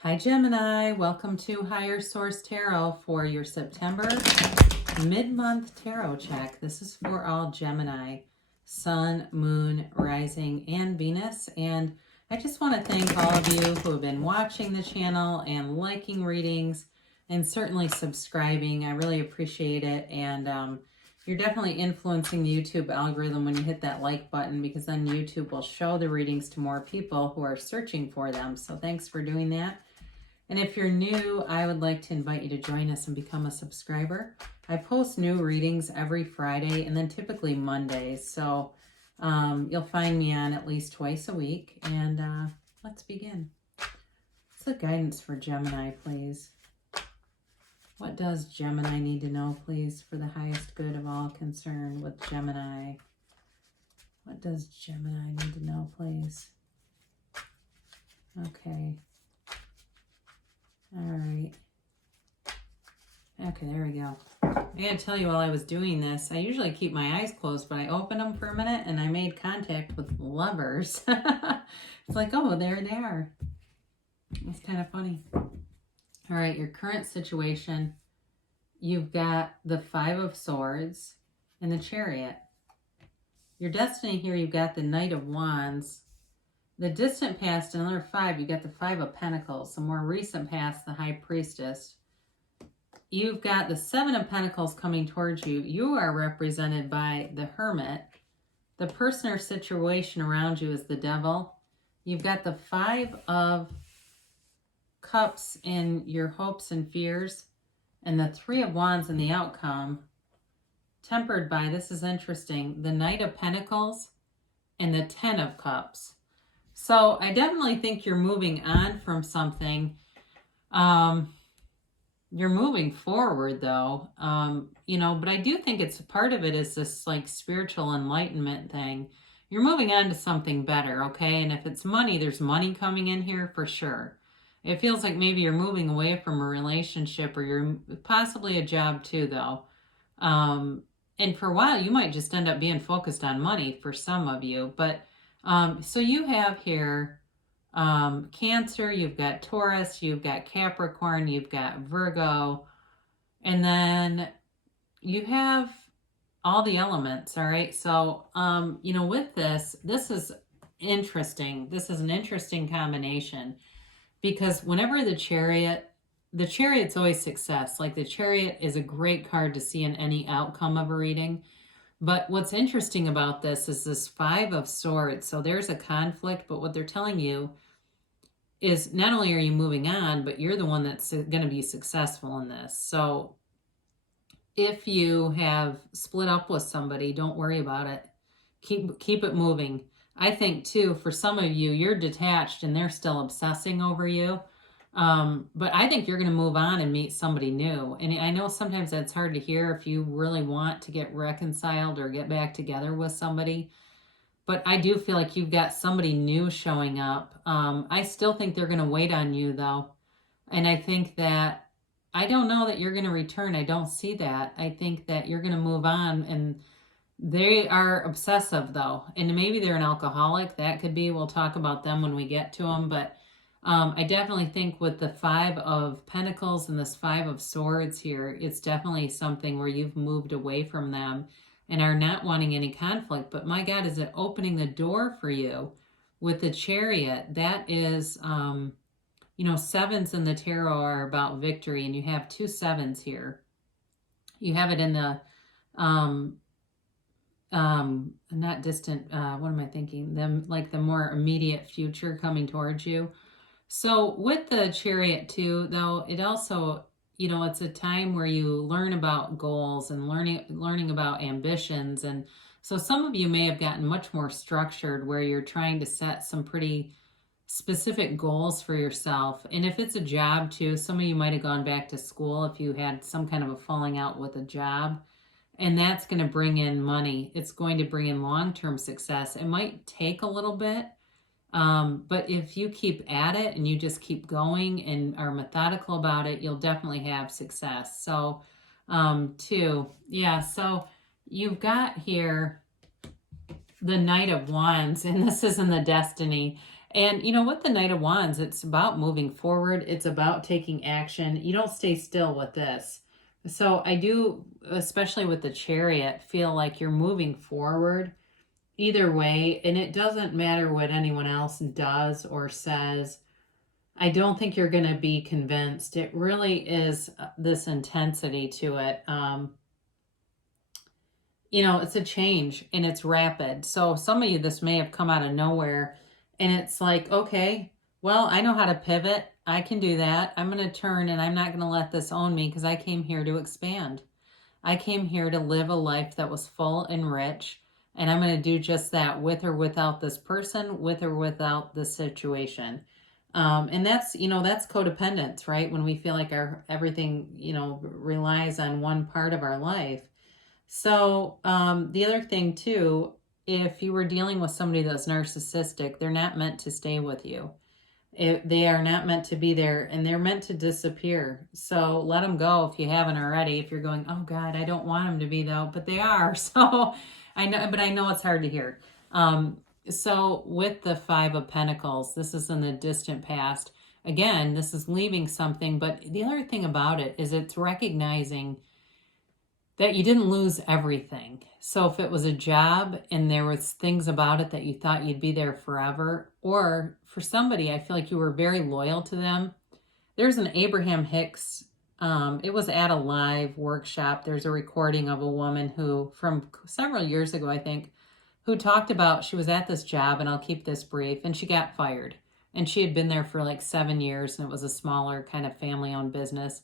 Hi Gemini, welcome to Higher Source Tarot for your September mid-month tarot check. This is for all Gemini, Sun, Moon, Rising, and Venus. And I just want to thank all of you who have been watching the channel and liking readings and certainly subscribing. I really appreciate it. And you're definitely influencing the YouTube algorithm when you hit that like button, because then YouTube will show the readings to more people who are searching for them. So thanks for doing that. And if you're new, I would like to invite you to join us and become a subscriber. I post new readings every Friday and then typically Mondays. So you'll find me on at least twice a week. And let's begin. What's the guidance for Gemini, please? What does Gemini need to know, please, for the highest good of all concerned with Gemini? What does Gemini need to know, please? Okay. All right. Okay, there we go. I gotta tell you, while I was doing this, I usually keep my eyes closed, but I opened them for a minute and I made contact with lovers. It's like, oh, there they are. It's kind of funny. All right, your current situation, you've got the Five of Swords and the Chariot. Your destiny here, you've got the Knight of Wands. The distant past, another five, you got the Five of Pentacles. The more recent past, the High Priestess. You've got the Seven of Pentacles coming towards you. You are represented by the Hermit. The person or situation around you is the Devil. You've got the Five of Cups in your hopes and fears, and the Three of Wands in the outcome, tempered by, this is interesting, the Knight of Pentacles and the Ten of Cups. So I definitely think you're moving on from something. You're moving forward though, but I do think it's part of it is this like spiritual enlightenment thing. You're moving on to something better, okay? And if it's money, there's money coming in here for sure. It feels like maybe you're moving away from a relationship, or you're possibly a job too though. And for a while, you might just end up being focused on money for some of you, but so you have here Cancer, you've got Taurus, you've got Capricorn, you've got Virgo, and then you have all the elements, all right? So, with this is interesting. This is an interesting combination, because whenever the Chariot's always success. Like the Chariot is a great card to see in any outcome of a reading. But what's interesting about this is this Five of Swords. So there's a conflict, but what they're telling you is not only are you moving on, but you're the one that's going to be successful in this. So if you have split up with somebody, don't worry about it. Keep it moving. I think too, for some of you, you're detached and they're still obsessing over you. But I think you're going to move on and meet somebody new. And I know sometimes that's hard to hear if you really want to get reconciled or get back together with somebody. But I do feel like you've got somebody new showing up. I still think they're going to wait on you though. And I think that, I don't know that you're going to return. I don't see that. I think that you're going to move on, and they are obsessive though. And maybe they're an alcoholic. That could be. We'll talk about them when we get to them. But I definitely think with the Five of Pentacles and this Five of Swords here, it's definitely something where you've moved away from them and are not wanting any conflict. But my God, is it opening the door for you with the Chariot? That is, sevens in the tarot are about victory, and you have two sevens here. You have it in the, not distant, what am I thinking? Them like the more immediate future coming towards you. So with the Chariot too, though, it also, it's a time where you learn about goals and learning about ambitions. And so some of you may have gotten much more structured, where you're trying to set some pretty specific goals for yourself. And if it's a job too, some of you might have gone back to school if you had some kind of a falling out with a job. And that's going to bring in money. It's going to bring in long-term success. It might take a little bit. But if you keep at it and you just keep going and are methodical about it, you'll definitely have success. So, so you've got here the Knight of Wands, and this is in the Destiny. And you know, with the Knight of Wands, it's about moving forward. It's about taking action. You don't stay still with this. So I do, especially with the Chariot, feel like you're moving forward either way. And it doesn't matter what anyone else does or says. I don't think you're going to be convinced. It really is this intensity to it. You know, it's a change and it's rapid. So some of you, this may have come out of nowhere and it's like, okay, well, I know how to pivot. I can do that. I'm going to turn and I'm not going to let this own me because I came here to expand. I came here to live a life that was full and rich. And I'm going to do just that with or without this person, with or without this situation. And that's, you know, that's codependence, right? When we feel like our everything, you know, relies on one part of our life. So the other thing too, if you were dealing with somebody that's narcissistic, they're not meant to stay with you. They are not meant to be there and they're meant to disappear. So let them go if you haven't already. If you're going, oh God, I don't want them to be though, but they are. So I know, but I know it's hard to hear. So with the Five of Pentacles, this is in the distant past. Again, this is leaving something, but the other thing about it is it's recognizing that you didn't lose everything. So if it was a job and there was things about it that you thought you'd be there forever, or for somebody, I feel like you were very loyal to them. There's an Abraham Hicks, it was at a live workshop. There's a recording of a woman who, from several years ago, I think, who talked about she was at this job, and I'll keep this brief, and she got fired. And she had been there for like 7 years, and it was a smaller kind of family-owned business.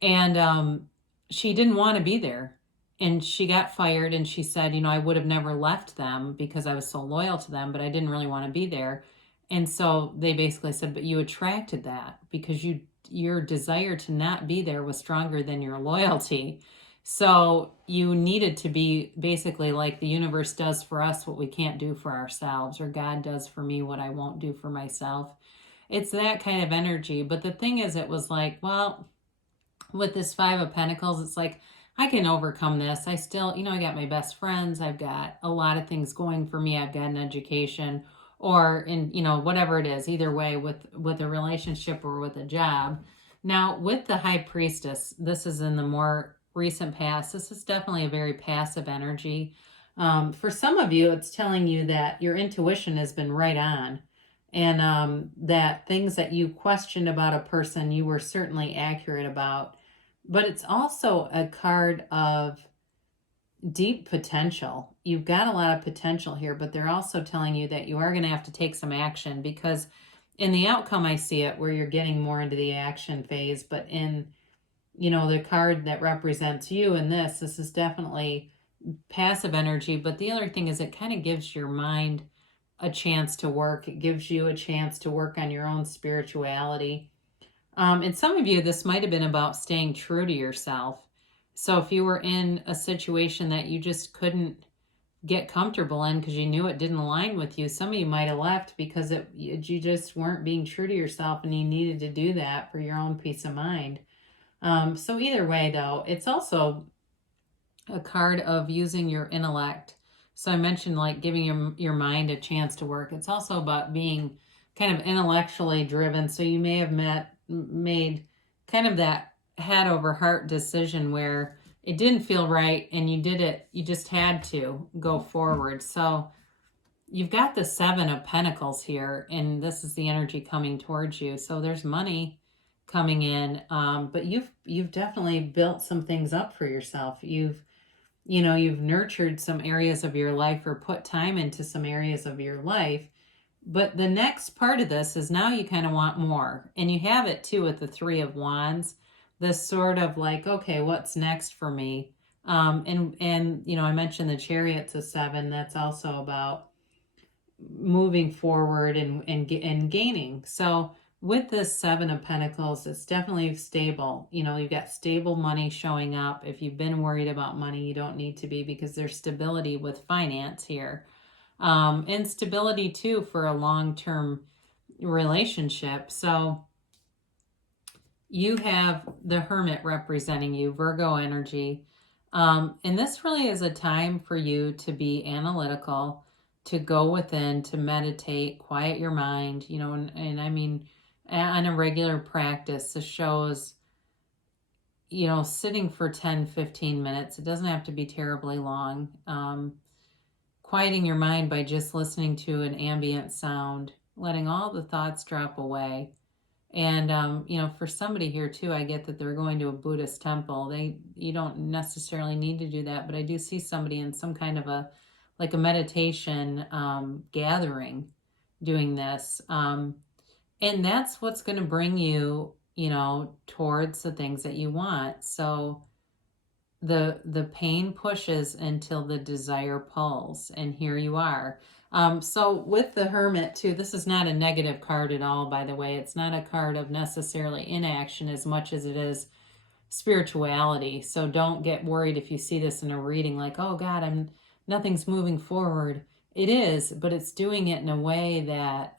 And she didn't want to be there. And she got fired and she said, you know, I would have never left them because I was so loyal to them, but I didn't really want to be there. And so they basically said, but you attracted that because your desire to not be there was stronger than your loyalty. So you needed to be basically like the universe does for us what we can't do for ourselves, or God does for me what I won't do for myself. It's that kind of energy. But the thing is, it was like, well, with this Five of Pentacles, it's like, I can overcome this. I still, you know, I got my best friends. I've got a lot of things going for me. I've got an education, or in, you know, whatever it is, either way, with a relationship or with a job. Now, with the High Priestess, this is in the more recent past. This is definitely a very passive energy. For some of you, it's telling you that your intuition has been right on. And that things that you questioned about a person, you were certainly accurate about. But it's also a card of deep potential. You've got a lot of potential here, but they're also telling you that you are going to have to take some action, because in the outcome, I see it where you're getting more into the action phase. But in, you know, the card that represents you in this is definitely passive energy. But the other thing is, it kind of gives your mind a chance to work. It gives you a chance to work on your own spirituality. And some of you, this might have been about staying true to yourself. So if you were in a situation that you just couldn't get comfortable in because you knew it didn't align with you, some of you might have left because you just weren't being true to yourself, and you needed to do that for your own peace of mind. So either way, though, it's also a card of using your intellect. So I mentioned like giving your mind a chance to work. It's also about being kind of intellectually driven. So you may have made kind of that head over heart decision where it didn't feel right and you did it. You just had to go forward. So you've got the Seven of Pentacles here, and this is the energy coming towards you. So there's money coming in, but you've definitely built some things up for yourself. You've nurtured some areas of your life, or put time into some areas of your life. But the next part of this is now you kind of want more. And you have it too with the Three of Wands. This sort of like, okay, what's next for me? And you know, I mentioned the Chariot's a 7. That's also about moving forward and gaining. So with this Seven of Pentacles, it's definitely stable. You know, you've got stable money showing up. If you've been worried about money, you don't need to be, because there's stability with finance here. And stability too for a long-term relationship. So you have the Hermit representing you, Virgo energy. And this really is a time for you to be analytical, to go within, to meditate, quiet your mind, you know, and I mean, on a regular practice, the shows, you know, sitting for 10, 15 minutes. It doesn't have to be terribly long. Quieting your mind by just listening to an ambient sound, letting all the thoughts drop away. And you know, for somebody here too, I get that they're going to a Buddhist temple. You don't necessarily need to do that, but I do see somebody in some kind of a like a meditation gathering doing this. And that's what's going to bring you, you know, towards the things that you want. So the pain pushes until the desire pulls, and here you are. So with the Hermit too, this is not a negative card at all, by the way. It's not a card of necessarily inaction as much as it is spirituality. So don't get worried if you see this in a reading like, oh God, nothing's moving forward. It is, but it's doing it in a way that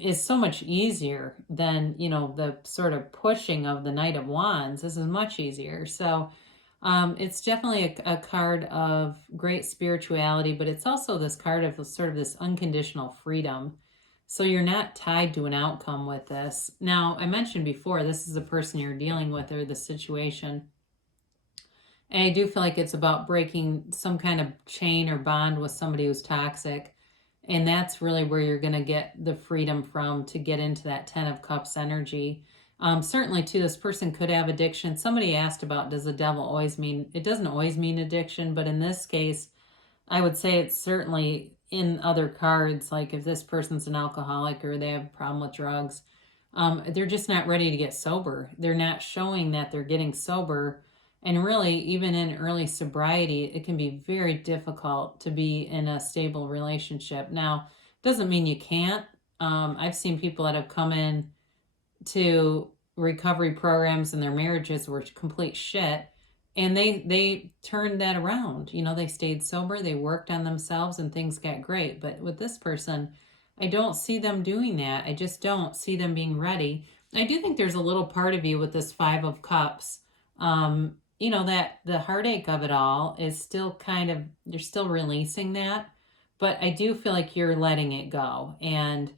is so much easier than, you know, the sort of pushing of the Knight of Wands. This is much easier. So it's definitely a card of great spirituality, but it's also this card of sort of this unconditional freedom. So you're not tied to an outcome with this. Now, I mentioned before, this is the person you're dealing with or the situation. And I do feel like it's about breaking some kind of chain or bond with somebody who's toxic. And that's really where you're going to get the freedom from to get into that 10 of Cups energy. Certainly, too, this person could have addiction. Somebody asked about, does the devil always mean, it doesn't always mean addiction, but in this case, I would say it's certainly in other cards, like if this person's an alcoholic or they have a problem with drugs, they're just not ready to get sober. They're not showing that they're getting sober. And really, even in early sobriety, it can be very difficult to be in a stable relationship. Now, doesn't mean you can't. I've seen people that have come in to recovery programs and their marriages were complete shit, and they turned that around. You know, they stayed sober, they worked on themselves, and things got great. But with this person, I don't see them doing that. I just don't see them being ready. I do think there's a little part of you with this 5 of Cups, you know, that the heartache of it all is still kind of, you're still releasing that, but I do feel like you're letting it go. And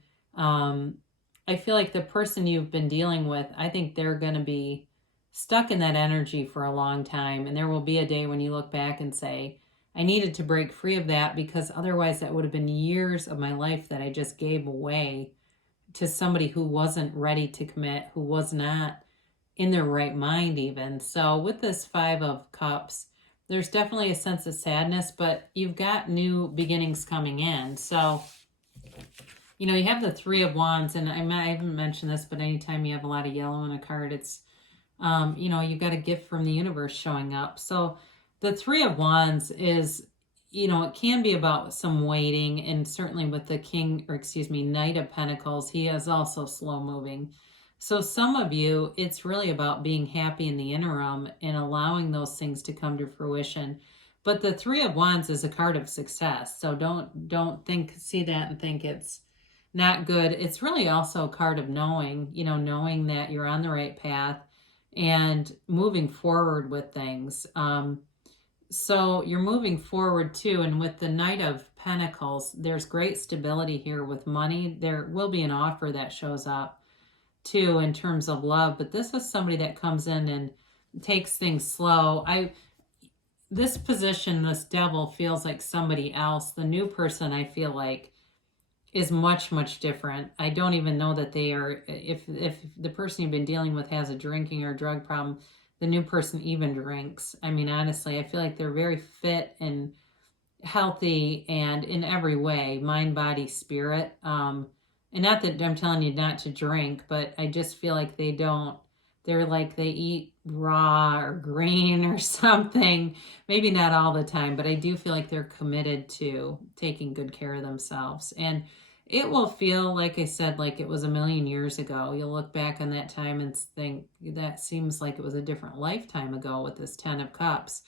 I feel like the person you've been dealing with, I think they're going to be stuck in that energy for a long time. And there will be a day when you look back and say, I needed to break free of that, because otherwise that would have been years of my life that I just gave away to somebody who wasn't ready to commit, who was not in their right mind even. So with this 5 of Cups, there's definitely a sense of sadness, but you've got new beginnings coming in. So, you know, you have the 3 of Wands, and I haven't mentioned this, but anytime you have a lot of yellow in a card, it's, you know, you've got a gift from the universe showing up. So the 3 of Wands is, you know, it can be about some waiting, and certainly with the Knight of Pentacles, he is also slow moving. So some of you, it's really about being happy in the interim and allowing those things to come to fruition. But the 3 of Wands is a card of success. So don't see that and think it's not good. It's really also a card of knowing, you know, knowing that you're on the right path and moving forward with things. So you're moving forward too. And with the Knight of Pentacles, there's great stability here with money. There will be an offer that shows up too in terms of love, but this is somebody that comes in and takes things slow. This position, this devil, feels like somebody else. The new person, I feel like, is much, much different. I don't even know that they are, if the person you've been dealing with has a drinking or drug problem, the new person even drinks. I mean, honestly, I feel like they're very fit and healthy and in every way, mind, body, spirit. And not that I'm telling you not to drink, but I just feel like they're like they eat raw or green or something. Maybe not all the time, but I do feel like they're committed to taking good care of themselves. And it will feel, like I said, like it was a million years ago. You'll look back on that time and think, that seems like it was a different lifetime ago with this 10 of Cups.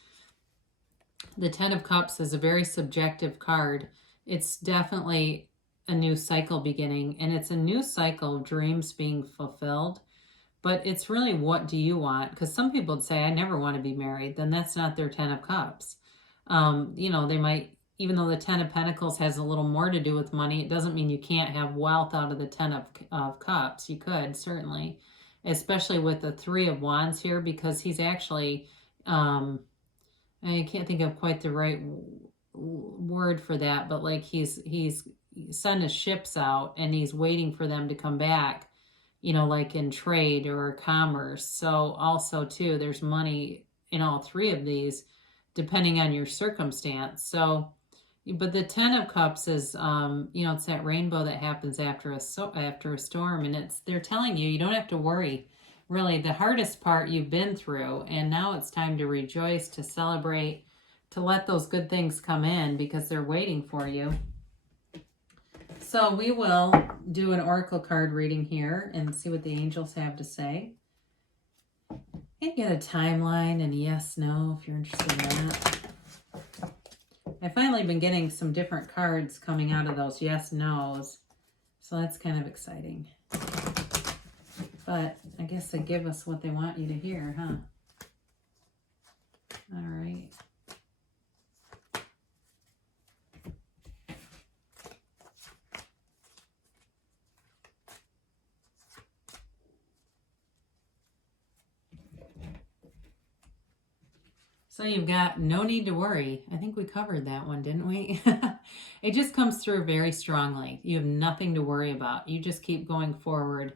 The 10 of Cups is a very subjective card. It's definitely a new cycle beginning, and it's a new cycle of dreams being fulfilled. But it's really, what do you want? Because some people would say, I never want to be married. Then that's not their 10 of Cups. You know, they might even though the Ten of Pentacles has a little more to do with money, it doesn't mean you can't have wealth out of the Ten of Cups. You could, certainly, especially with the Three of Wands here, because he's actually, I can't think of quite the right word for that, but like he's sent his ships out and he's waiting for them to come back, like in trade or commerce. So also too, there's money in all three of these, depending on your circumstance. So, but the Ten of Cups is, it's that rainbow that happens after a storm, and they're telling you don't have to worry. Really, the hardest part you've been through, and now it's time to rejoice, to celebrate, to let those good things come in because they're waiting for you. So we will do an oracle card reading here and see what the angels have to say. And get a timeline and yes, no, if you're interested in that. I've finally been getting some different cards coming out of those yes, no's. So that's kind of exciting. But I guess they give us what they want you to hear, huh? All right. So you've got no need to worry. I think we covered that one, didn't we? It just comes through very strongly. You have nothing to worry about. You just keep going forward.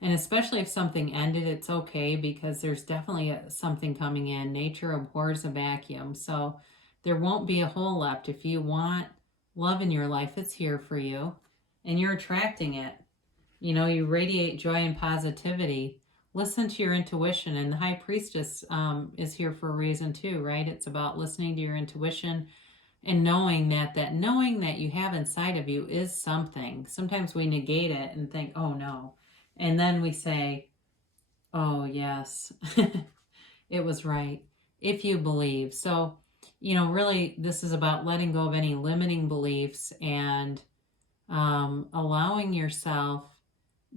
And especially if something ended, it's okay because there's definitely something coming in. Nature abhors a vacuum. So there won't be a hole left. If you want love in your life, it's here for you. And you're attracting it. You radiate joy and positivity. Listen to your intuition. And the High Priestess is here for a reason too, right? It's about listening to your intuition and knowing that you have inside of you is something. Sometimes we negate it and think, oh no. And then we say, oh, yes, it was right, if you believe. So, really, this is about letting go of any limiting beliefs and allowing yourself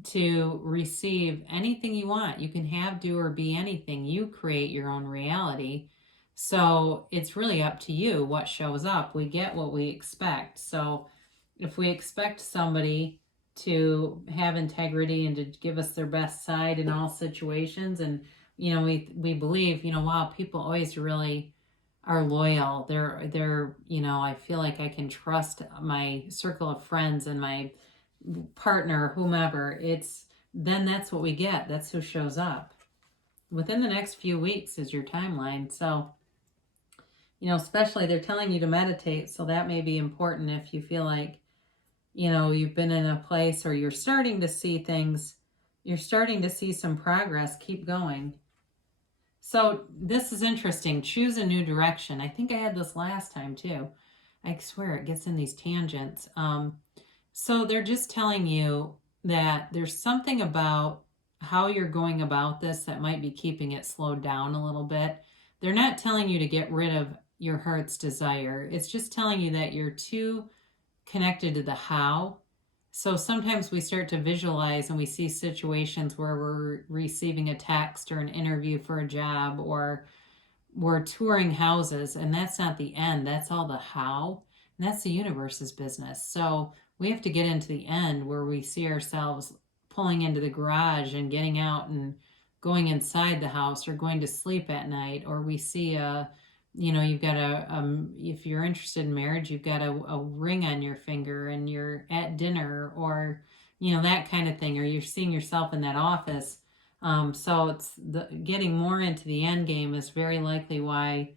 to receive anything you want. You can have, do, or be anything. You create your own reality. So it's really up to you what shows up. We get what we expect. So if we expect somebody to have integrity and to give us their best side in all situations. And, we believe, wow, people always really are loyal. They're, I feel like I can trust my circle of friends and my partner, whomever. Then that's what we get. That's who shows up. Within the next few weeks is your timeline. So, especially they're telling you to meditate. So that may be important if you feel like, you've been in a place or you're starting to see things, you're starting to see some progress, keep going. So this is interesting. Choose a new direction. I think I had this last time too. I swear it gets in these tangents. So they're just telling you that there's something about how you're going about this that might be keeping it slowed down a little bit. They're not telling you to get rid of your heart's desire. It's just telling you that you're too connected to the how. So sometimes we start to visualize and we see situations where we're receiving a text or an interview for a job or we're touring houses, and that's not the end. That's all the how. And that's the universe's business. So we have to get into the end where we see ourselves pulling into the garage and getting out and going inside the house or going to sleep at night, or we see you've got if you're interested in marriage, you've got a ring on your finger and you're at dinner or, that kind of thing, or you're seeing yourself in that office. So it's getting more into the end game is very likely why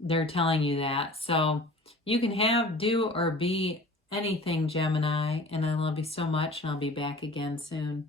they're telling you that. So you can have, do, or be anything, Gemini, and I love you so much, and I'll be back again soon.